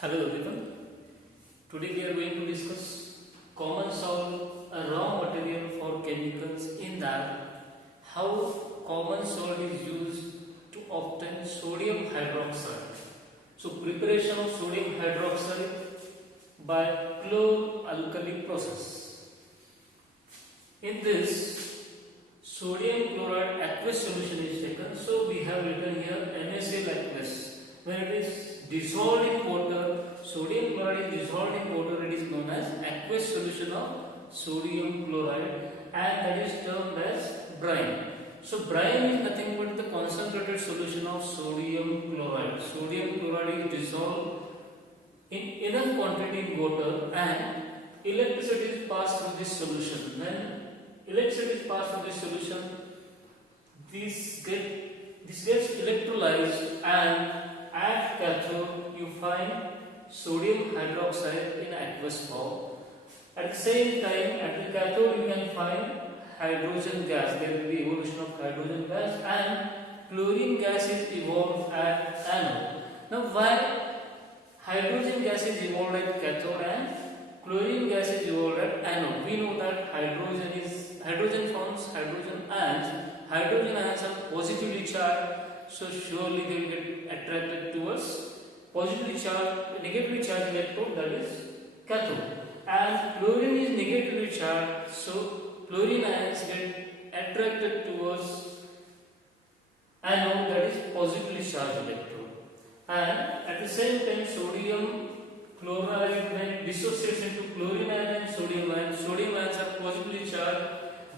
Hello everyone. Today we are going to discuss common salt, a raw material for chemicals. In that, how common salt is used to obtain sodium hydroxide. So preparation of sodium hydroxide by chlor-alkali process. In this, sodium chloride aqueous solution is taken. So we have written here NaCl aqueous. When it is dissolved in water, sodium chloride is dissolved in water, it is known as aqueous solution of sodium chloride, and that is termed as brine. So brine is nothing but the concentrated solution of sodium chloride. Sodium chloride is dissolved in enough quantity in water and electricity is passed through this solution. When electricity is passed through this solution, this gets electrolyzed, and at cathode you find sodium hydroxide in aqueous form. At the same time, at the cathode you can find hydrogen gas. There will be evolution of hydrogen gas, and chlorine gas is evolved at anode. Now why hydrogen gas is evolved at cathode and chlorine gas is evolved at anode? We know that hydrogen forms hydrogen ions. Hydrogen ions are positively charged, so surely they will get attracted towards positively charged, negatively charged electrode, that is cathode. And chlorine is negatively charged, so chlorine ions get attracted towards anode, that is positively charged electrode. And at the same time, sodium chloride, when dissociates into chlorine ion and sodium ions are positively charged,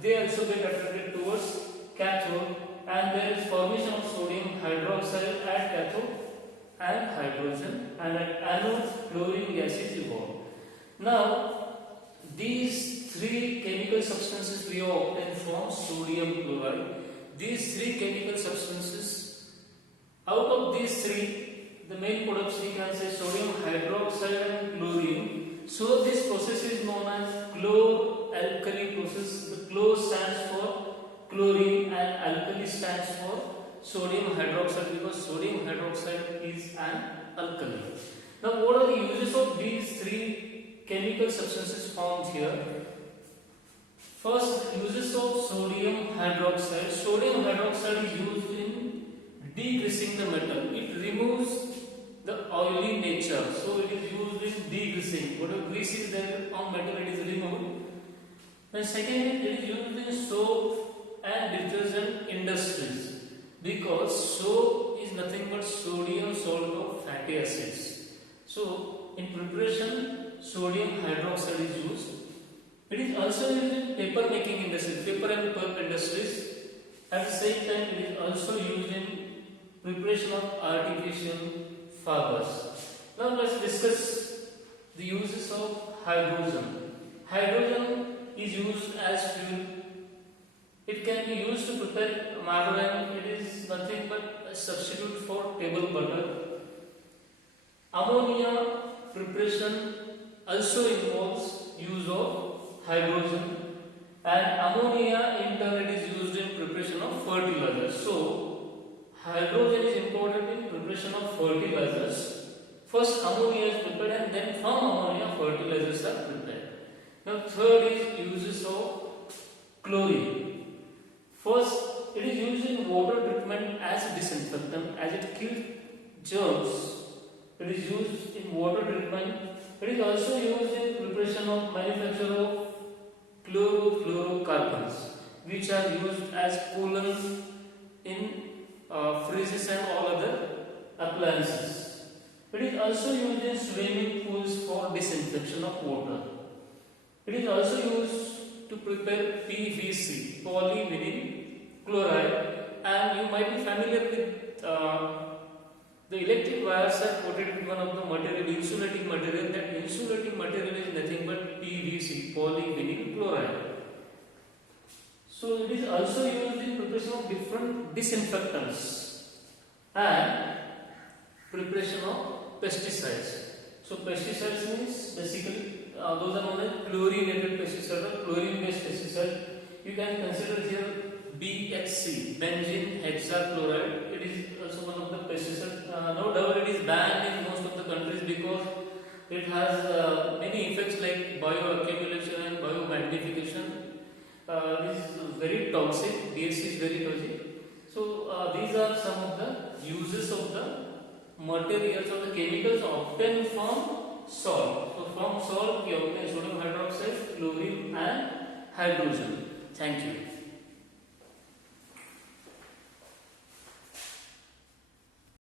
they also get attracted towards cathode, and there is formation of sodium hydroxide at cathode and hydrogen, and at anode chlorine gas is evolved. Now these three chemical substances we have obtained from sodium chloride. These three chemical substances, out of these three, the main products we can say sodium hydroxide and chlorine. So this process is known as chlor-alkali process. The chlor stands for chlorine and alkali stands for sodium hydroxide, because sodium hydroxide is an alkali. Now what are the uses of these three chemical substances found here? First, uses of sodium hydroxide. Sodium hydroxide is used in degreasing the metal. It removes the oily nature, so it is used in degreasing. Whatever grease is there on metal, it is removed. Then secondly, it is used in soap and detergent industries, because soap is nothing but sodium salt of fatty acids. So in preparation, sodium hydroxide is used. It is also used in paper making industries, paper and pulp industries. At the same time, it is also used in preparation of artificial fibers. Now let's discuss the uses of hydrogen. Hydrogen is used as fuel. It can be used to prepare margarine. It is nothing but a substitute for table butter. Ammonia preparation also involves use of hydrogen, and ammonia in turn it is used in preparation of fertilizers. So hydrogen is important in preparation of fertilizers. First ammonia is prepared, and then from ammonia fertilizers are prepared. Now third is uses of chlorine. First, it is used in water treatment as a disinfectant, as it kills germs. It is used in water treatment. It is also used in preparation of manufacture of chlorofluorocarbons, which are used as coolant in fridges and all other appliances. It is also used in swimming pools for disinfection of water. It is also used to prepare PVC, polyvinyl chloride, and you might be familiar with the electric wires are coated with one of the material, insulating material. That insulating material is nothing but PVC, polyvinyl chloride. So it is also used in preparation of different disinfectants and preparation of pesticides. So pesticides means basically those are known as chlorinated pesticides or chlorine based pesticides. You can consider here BHC, benzene hexachloride. It is also one of the pesticides. No doubt it is banned in most of the countries because It has many effects like bioaccumulation and biomagnification. This is very toxic. BSC is very toxic. So these are some of the uses of the materials or the chemicals obtained from salt. So from salt we obtain sodium hydroxide, chlorine and hydrogen. Thank you.